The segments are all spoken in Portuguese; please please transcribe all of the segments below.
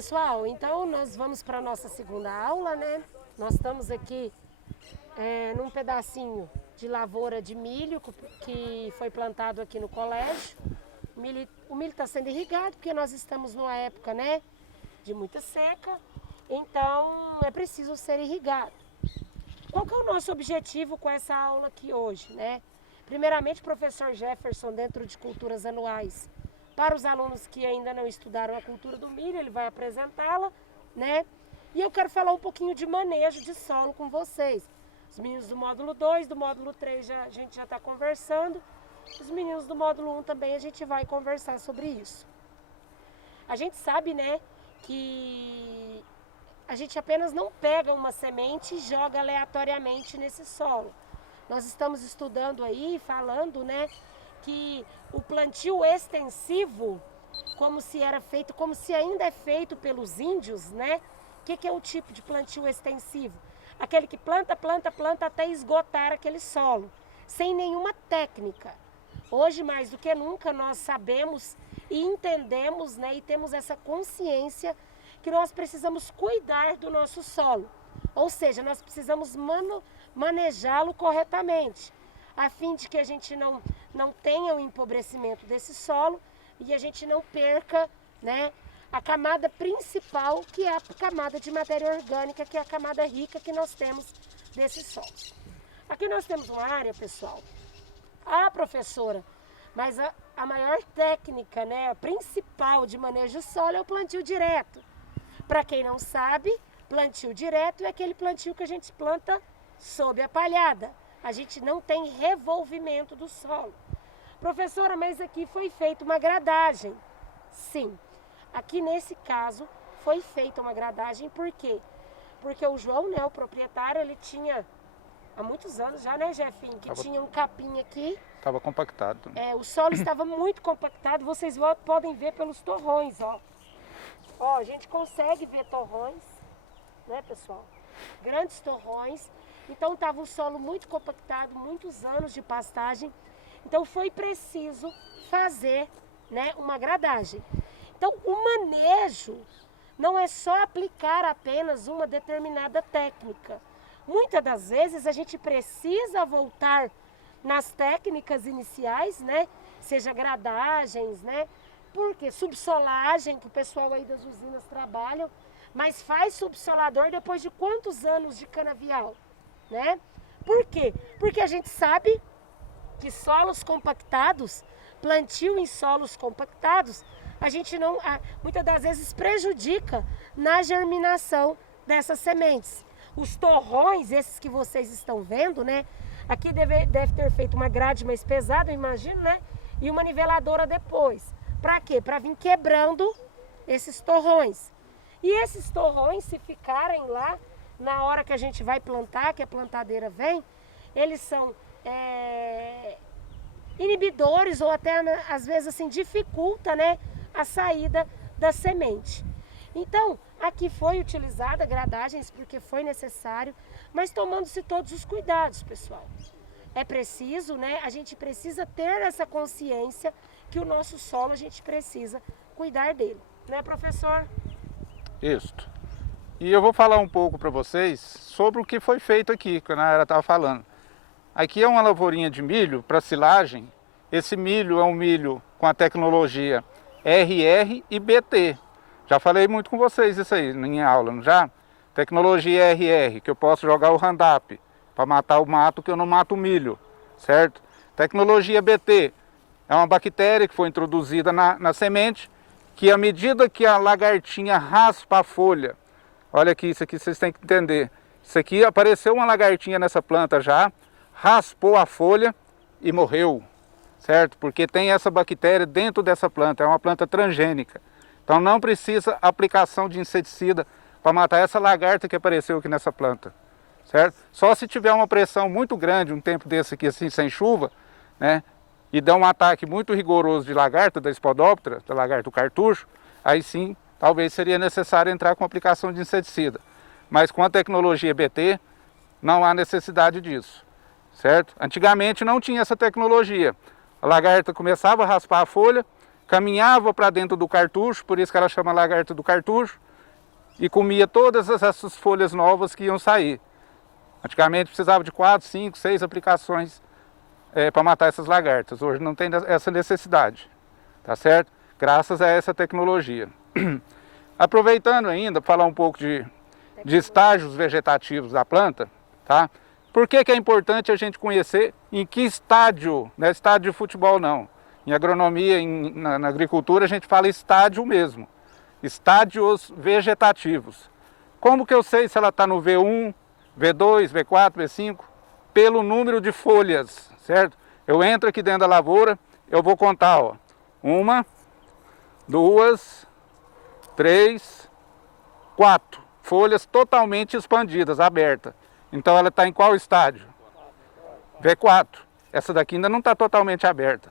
Pessoal, então nós vamos para a nossa segunda aula, né? Nós estamos aqui num pedacinho de lavoura de milho que foi plantado aqui no colégio. O milho está sendo irrigado porque nós estamos numa época, né, de muita seca, então é preciso ser irrigado. Qual que é o nosso objetivo com essa aula aqui hoje, né? Primeiramente, o professor Jefferson, dentro de culturas anuais, para os alunos que ainda não estudaram a cultura do milho, ele vai apresentá-la, né? E eu quero falar um pouquinho de manejo de solo com vocês. Os meninos do módulo 2, do módulo 3 a gente já está conversando. Os meninos do módulo 1 também a gente vai conversar sobre isso. A gente sabe, né, que a gente apenas não pega uma semente e joga aleatoriamente nesse solo. Nós estamos estudando aí, falando, né, que o plantio extensivo, como se era feito, como se ainda é feito pelos índios, né? O que é o tipo de plantio extensivo? Aquele que planta, planta, planta até esgotar aquele solo, sem nenhuma técnica. Hoje, mais do que nunca, nós sabemos e entendemos, né, e temos essa consciência que nós precisamos cuidar do nosso solo. Ou seja, nós precisamos manejá-lo corretamente, a fim de que a gente não tenha o empobrecimento desse solo e a gente não perca, né, a camada principal, que é a camada de matéria orgânica, que é a camada rica que nós temos desse solo. Aqui nós temos uma área, pessoal. Professora, mas a maior técnica, né, a principal de manejo de solo é o plantio direto. Para quem não sabe, plantio direto é aquele plantio que a gente planta sob a palhada. A gente não tem revolvimento do solo. Professora, mas aqui foi feita uma gradagem. Sim, aqui nesse caso foi feita uma gradagem, por quê? Porque o João, né, o proprietário, ele tinha há muitos anos já, né, Jefinho, que tinha um capim aqui. Estava compactado. O solo estava muito compactado, vocês podem ver pelos torrões, ó. Ó, a gente consegue ver torrões, né, pessoal? Grandes torrões. Então estava um solo muito compactado, muitos anos de pastagem. Então foi preciso fazer, né, uma gradagem. Então o manejo não é só aplicar apenas uma determinada técnica. Muitas das vezes a gente precisa voltar nas técnicas iniciais, né? Seja gradagens, né? Porque subsolagem, que o pessoal aí das usinas trabalham, mas faz subsolador depois de quantos anos de canavial, né? Por quê? Porque a gente sabe que solos compactados, plantio em solos compactados, a gente não, muitas das vezes prejudica na germinação dessas sementes. Os torrões, esses que vocês estão vendo, né? Aqui deve ter feito uma grade mais pesada, eu imagino, né? E uma niveladora depois. Para quê? Para vir quebrando esses torrões. E esses torrões, se ficarem lá, na hora que a gente vai plantar, que a plantadeira vem, eles são inibidores ou até, às vezes, assim, dificulta, né, a saída da semente. Então, aqui foi utilizada gradagens porque foi necessário, mas tomando-se todos os cuidados, pessoal. É preciso, né, a gente precisa ter essa consciência que o nosso solo a gente precisa cuidar dele, né, professor? Isso. E eu vou falar um pouco para vocês sobre o que foi feito aqui, que a Nayara estava falando. Aqui é uma lavourinha de milho para silagem. Esse milho é um milho com a tecnologia RR e BT. Já falei muito com vocês isso aí em aula, não já? Tecnologia RR, que eu posso jogar o Roundup para matar o mato, que eu não mato o milho, certo? Tecnologia BT é uma bactéria que foi introduzida na semente, que à medida que a lagartinha raspa a folha, olha aqui, isso aqui vocês têm que entender. Isso aqui apareceu uma lagartinha nessa planta já, raspou a folha e morreu, certo? Porque tem essa bactéria dentro dessa planta, é uma planta transgênica. Então não precisa aplicação de inseticida para matar essa lagarta que apareceu aqui nessa planta, certo? Só se tiver uma pressão muito grande, um tempo desse aqui assim, sem chuva, né? E der um ataque muito rigoroso de lagarta, da Spodoptera, da lagarta do cartucho, aí sim, talvez seria necessário entrar com aplicação de inseticida. Mas com a tecnologia BT, não há necessidade disso, certo? Antigamente não tinha essa tecnologia. A lagarta começava a raspar a folha, caminhava para dentro do cartucho, por isso que ela chama lagarta do cartucho, e comia todas essas folhas novas que iam sair. Antigamente precisava de 4, 5, 6 aplicações para matar essas lagartas. Hoje não tem essa necessidade, tá certo? Graças a essa tecnologia. Aproveitando ainda, falar um pouco de estágios vegetativos da planta, tá? Por que é importante a gente conhecer em que estádio, não é estádio de futebol não. Em agronomia, na agricultura, a gente fala estádio mesmo. Estádios vegetativos. Como que eu sei se ela está no V1, V2, V4, V5? Pelo número de folhas, certo? Eu entro aqui dentro da lavoura, eu vou contar, ó. 1, 2, 3, 4 folhas totalmente expandidas, abertas. Então ela está em qual estágio? V4. Essa daqui ainda não está totalmente aberta.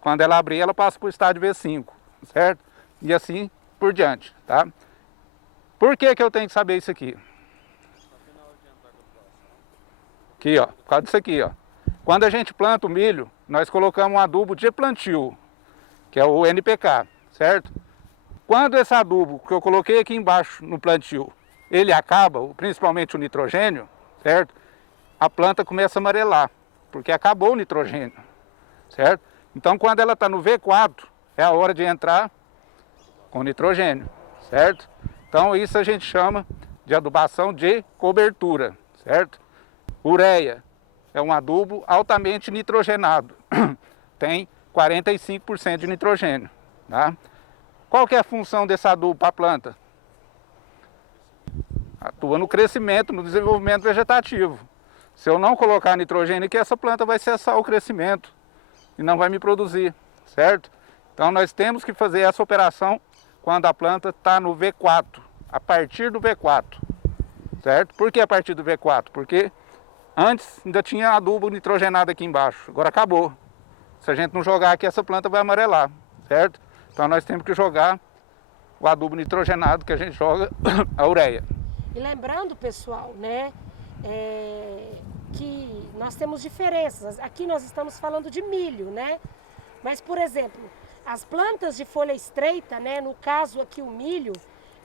Quando ela abrir, ela passa para o estágio V5, certo? E assim por diante, tá? Por que eu tenho que saber isso aqui? Aqui, ó, por causa disso aqui, ó. Quando a gente planta o milho, nós colocamos um adubo de plantio, que é o NPK, certo? Quando esse adubo que eu coloquei aqui embaixo no plantio, ele acaba, principalmente o nitrogênio, certo? A planta começa a amarelar, porque acabou o nitrogênio, certo? Então quando ela está no V4, é a hora de entrar com nitrogênio, certo? Então isso a gente chama de adubação de cobertura, certo? Ureia é um adubo altamente nitrogenado, tem 45% de nitrogênio, tá? Qual que é a função desse adubo para a planta? Atua no crescimento, no desenvolvimento vegetativo. Se eu não colocar nitrogênio aqui, essa planta vai cessar o crescimento e não vai me produzir, certo? Então nós temos que fazer essa operação quando a planta está no V4, a partir do V4, certo? Por que a partir do V4? Porque antes ainda tinha adubo nitrogenado aqui embaixo, agora acabou. Se a gente não jogar aqui, essa planta vai amarelar, certo? Então nós temos que jogar o adubo nitrogenado que a gente joga, a ureia. E lembrando, pessoal, né, que nós temos diferenças. Aqui nós estamos falando de milho, né? Mas, por exemplo, as plantas de folha estreita, né, no caso aqui o milho,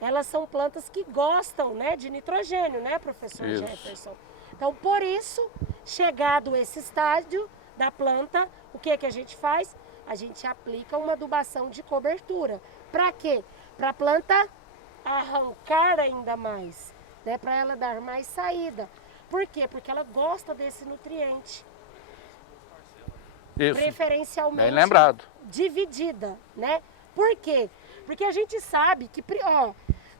elas são plantas que gostam, né, de nitrogênio, né, professor Isso. Jefferson? Então, por isso, chegado esse estágio da planta, o que a gente faz? A gente aplica uma adubação de cobertura. Para quê? Para a planta arrancar ainda mais, né? Para ela dar mais saída. Por quê? Porque ela gosta desse nutriente. Isso. Preferencialmente Bem lembrado. Dividida, né? Por quê? Porque a gente sabe que, ó,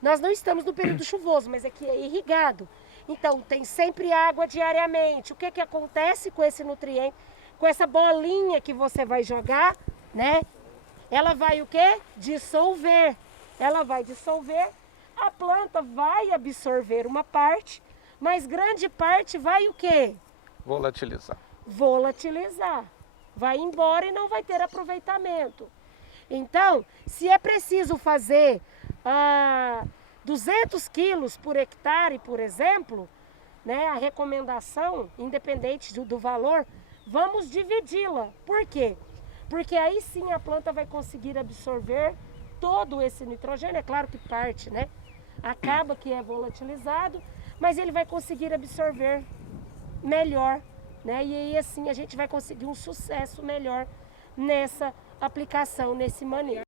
nós não estamos no período chuvoso, mas aqui é irrigado. Então, tem sempre água diariamente. O que acontece com esse nutriente? Com essa bolinha que você vai jogar, né? Ela vai o quê? Dissolver. Ela vai dissolver, a planta vai absorver uma parte, mas grande parte vai o quê? Volatilizar. Volatilizar. Vai embora e não vai ter aproveitamento. Então, se é preciso fazer 200 quilos por hectare, por exemplo, né, a recomendação, independente do valor, vamos dividi-la. Por quê? Porque aí sim a planta vai conseguir absorver todo esse nitrogênio. É claro que parte, né? Acaba que é volatilizado, mas ele vai conseguir absorver melhor, né? E aí assim a gente vai conseguir um sucesso melhor nessa aplicação, nesse manejo.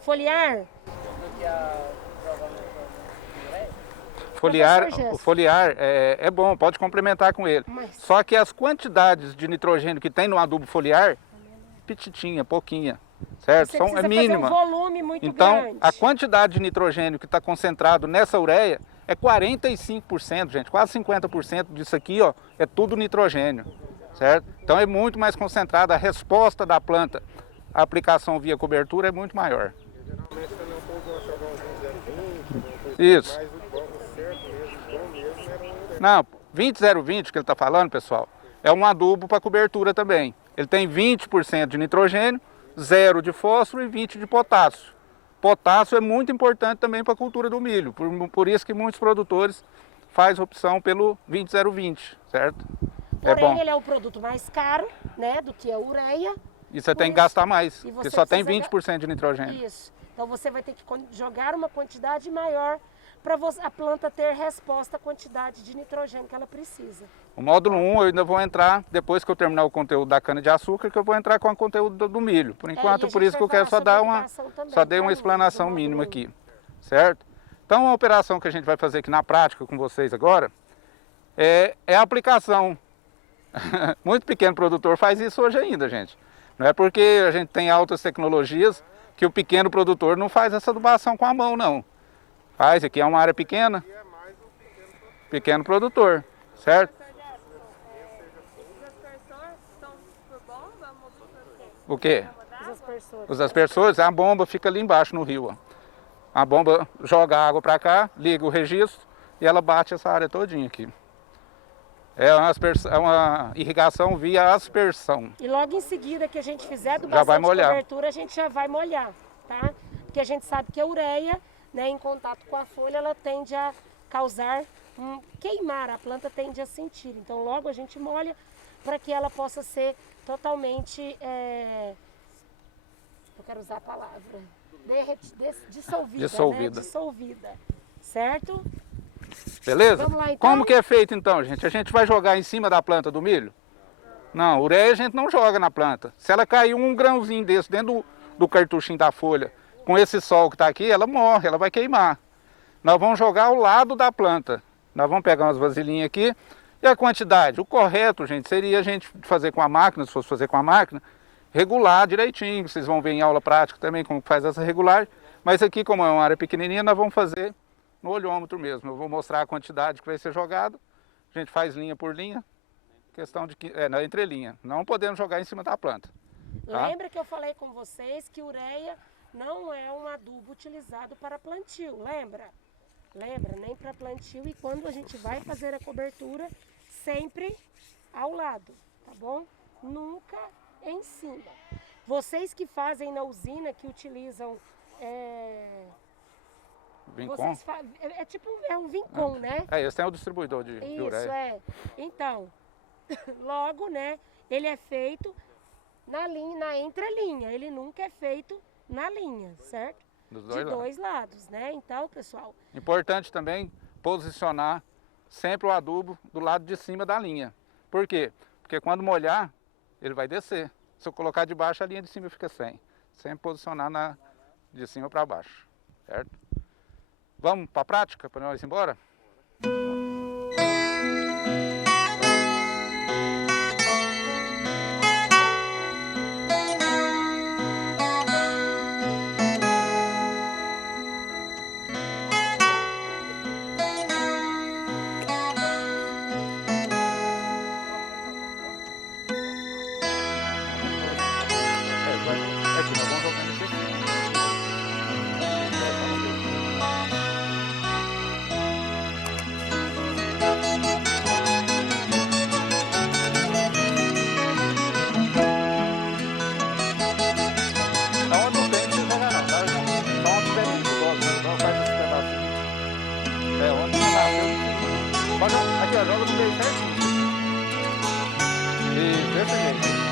Foliar? O foliar é bom, pode complementar com ele. Só que as quantidades de nitrogênio que tem no adubo foliar, petitinha, pouquinha, certo? É mínima. Fazer um volume muito então, grande. a quantidade de nitrogênio que está concentrado nessa ureia é 45%, gente. Quase 50% disso aqui, ó, é tudo nitrogênio, certo? Então é muito mais concentrada. A resposta da planta à aplicação via cobertura é muito maior. Isso. Não, 20-0-20 que ele está falando, pessoal, é um adubo para cobertura também. Ele tem 20% de nitrogênio, 0 de fósforo e 20 de potássio. Potássio é muito importante também para a cultura do milho, por isso que muitos produtores fazem opção pelo 20-0-20, certo? Porém, ele é o produto mais caro, né, do que a ureia. E você tem que gastar mais, porque só tem precisa 20% de nitrogênio. Isso. Então você vai ter que jogar uma quantidade maior para a planta ter resposta à quantidade de nitrogênio que ela precisa. O módulo 1 eu ainda vou entrar, depois que eu terminar o conteúdo da cana-de-açúcar, que eu vou entrar com o conteúdo do milho. Por enquanto, por isso que eu quero só dar dei uma explanação mínima aqui, certo? Então a operação que a gente vai fazer aqui na prática com vocês agora é a aplicação. Muito pequeno produtor faz isso hoje ainda, gente. Não é porque a gente tem altas tecnologias que o pequeno produtor não faz essa adubação com a mão, não. Faz, aqui é uma área pequena, pequeno produtor, certo? O quê? Os aspersores, a bomba fica ali embaixo no rio. Ó. A bomba joga a água para cá, liga o registro e ela bate essa área todinha aqui. É uma irrigação via aspersão. E logo em seguida que a gente fizer a adubação de cobertura, a gente já vai molhar, tá? Porque a gente sabe que a ureia, né, em contato com a folha, ela tende a causar queimar, a planta tende a sentir. Então logo a gente molha para que ela possa ser totalmente, eu quero usar a palavra, dissolvida. Né? Dissolvida, certo? Beleza? Vamos lá, então? Como que é feito então, gente? A gente vai jogar em cima da planta do milho? Não, ureia a gente não joga na planta. Se ela cair um grãozinho desse dentro do cartuchinho da folha, com esse sol que está aqui, ela morre, ela vai queimar. Nós vamos jogar ao lado da planta. Nós vamos pegar umas vasilhinhas aqui. E a quantidade? O correto, gente, seria a gente fazer com a máquina, se fosse fazer com a máquina, regular direitinho. Vocês vão ver em aula prática também como faz essa regulagem. Mas aqui, como é uma área pequenininha, nós vamos fazer no olhômetro mesmo. Eu vou mostrar a quantidade que vai ser jogado. A gente faz linha por linha. Questão de na entrelinha. Não podemos jogar em cima da planta. Tá? Lembra que eu falei com vocês que ureia não é um adubo utilizado para plantio, lembra? Lembra, nem para plantio, e quando a gente vai fazer a cobertura, sempre ao lado, tá bom? Nunca em cima. Vocês que fazem na usina, que utilizam... Vincom? É tipo um Vincom, né? Esse é o distribuidor de ureia. Isso, Então, logo, né, ele é feito na entrelinha, ele nunca é feito na linha, certo? De dois lados, né? Então, pessoal... Importante também posicionar sempre o adubo do lado de cima da linha. Por quê? Porque quando molhar, ele vai descer. Se eu colocar de baixo, a linha de cima fica sem. Sempre posicionar de cima para baixo, certo? Vamos para a prática, para nós ir embora? Aqui, ó, joga no meio certinho. E desse jeito.